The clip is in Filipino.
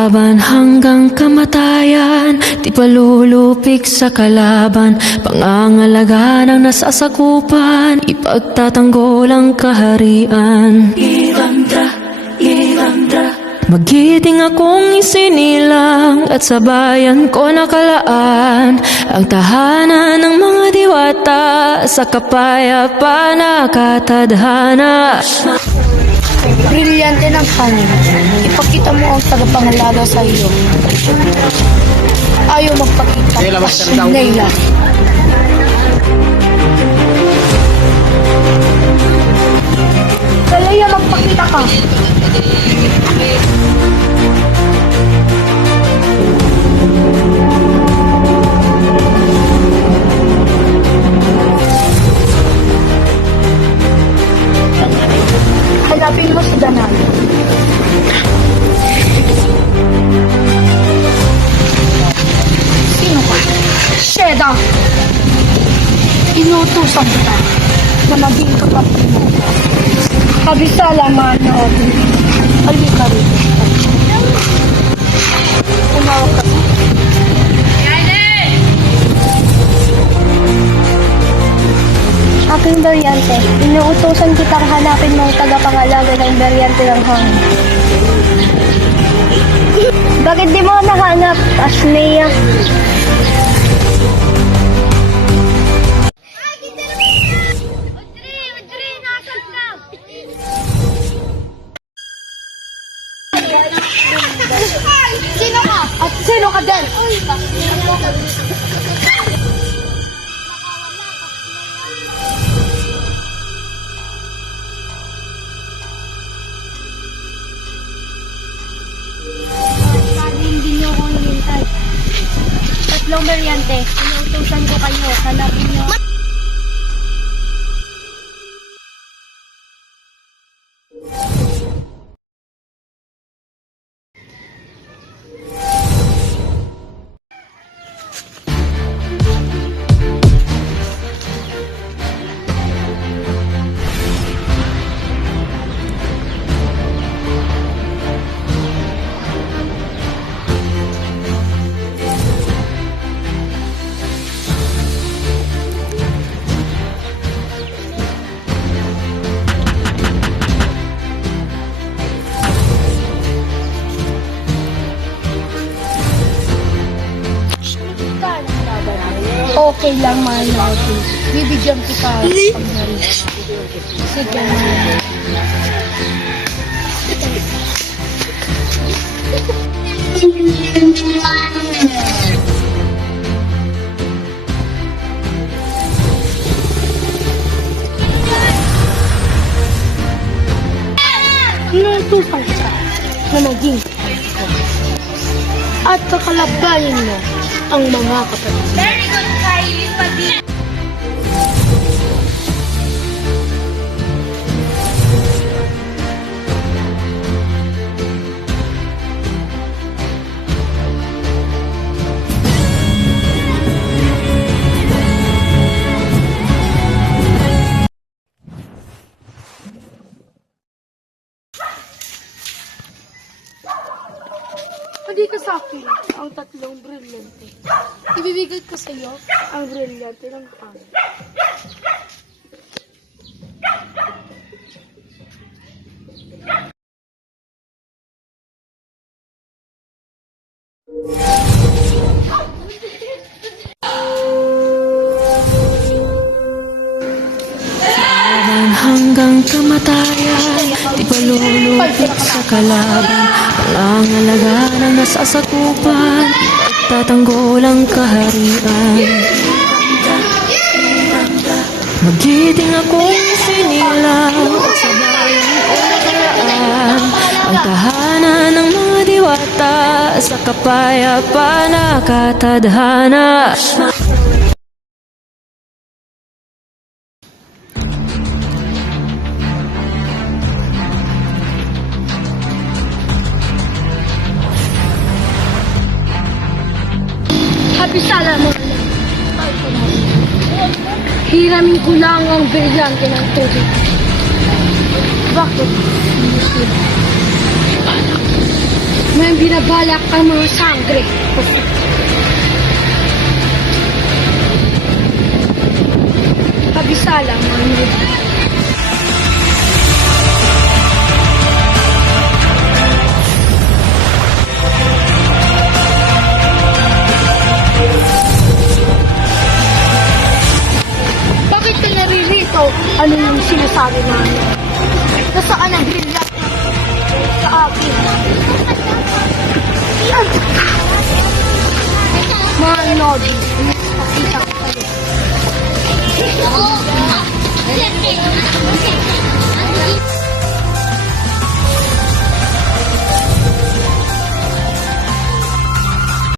Laban hanggang kamatayan, di palulupik sa kalaban. Pangangalaga ng nasasakupan, ipagtatanggol ang kaharian. Irandra, Irandra. Magiting akong isinilang at sa bayan ko nakalaan ang tahanan ng mga diwata sa kapayapaan na katadhana. Brilyante ng hangin. Ipakita mo ang tagapangalaga sa iyo. Ayaw magpakita. Nayla. Kalaya, magpakita ka. Hanapin mo si Danal. Sino ka? Sheda! Inutusan kita na maging kapatid mo. Kabisala man na Audrey. Halika rito. Tumawag ka. Aking Beryante, inuutosan kitang hanapin mo ang tagapangalaga ng Beryante ng hangin. Bakit di mo nahanap, Asnea? Sino ka? At sino ka din? Hindi niyo akong hinintay. Tatlong Beryante, inuutosan ko kayo. Hanapin niyo. Okay lang, Manati. Bibigyan kita. Sige, Manati. Inuutosan kita na maging kapatid ko. At kakalabdayan mo ang mga kapatid. Very good, Kylie. Pati. Hindi ka sa akin ang tatlong brilyante. Ibibigay ko sa iyo ang brilyante ng hangin. Laban hanggang kamatayan, di palulupik sa kalaban. Pangangalaga ng nasasakupan, ipagtatanggol ang kaharian. Magiting akong sinilang at sa bayan ko nakalaan ang tahanan ng mga diwata sa kapayapaan na katadhana. Kabisala mo na. Hiramin ko lang ang brilyante ng tubig. Bakit? May binabalak ka mga sangre. Kabisala, Manod. Bakit ka naririto? Ano yung sinasabi mo? Nasaan ang bilyat sa akin? Manod, pakita ko sa'yo.